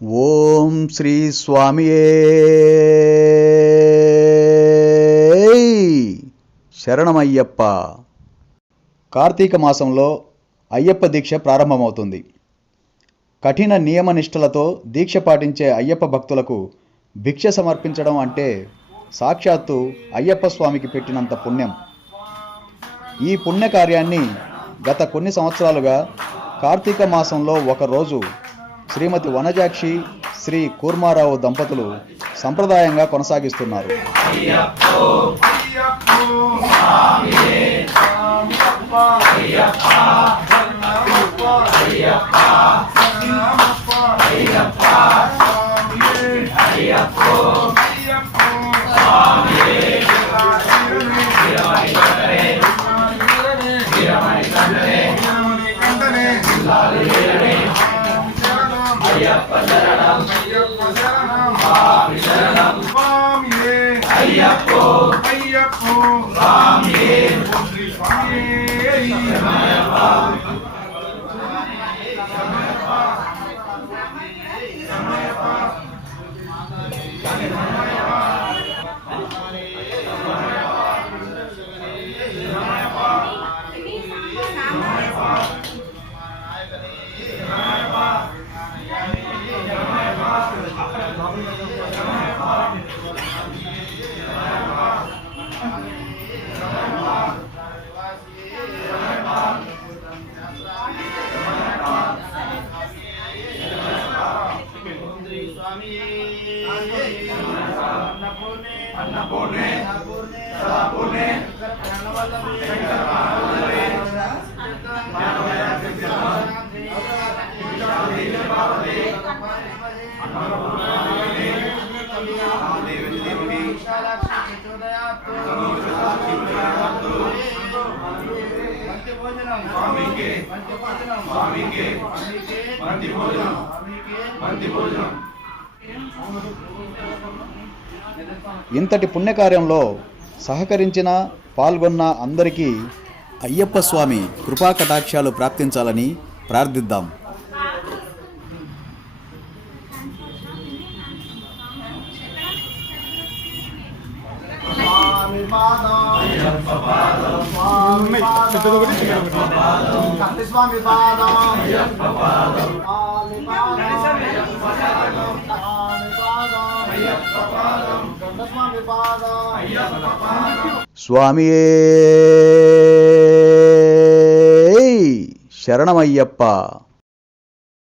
ఓం శ్రీ స్వామియే శరణమయ్యప్ప. కార్తీక మాసంలో అయ్యప్ప దీక్ష ప్రారంభమవుతుంది. కఠిన నియమనిష్టలతో దీక్ష పాటించే అయ్యప్ప భక్తులకు భిక్ష సమర్పించడం అంటే సాక్షాత్తు అయ్యప్ప స్వామికి పెట్టినంత పుణ్యం. ఈ పుణ్యకార్యాన్ని గత కొన్ని సంవత్సరాలుగా కార్తీక మాసంలో ఒకరోజు శ్రీమతి వనజాక్షి, శ్రీ కూర్మారావు దంపతులు సంప్రదాయంగా కొనసాగిస్తున్నారు. అయ్యప్ప శరణం స్వామి శరణం స్వామియే అయ్యప్పో అయ్యప్పో స్వామియే శ్రీ స్వామియే శరణమయ్యప్ప. అన్నపూర్ణే సదాపూర్ణే ఇంతటి పుణ్యకార్యంలో సహకరించిన పాల్గొన్న అందరికీ అయ్యప్ప స్వామి కృపా కటాక్షాలు ప్రాప్తించాలని ప్రార్థిద్దాం. స్వామియే శరణమయ్యప్ప.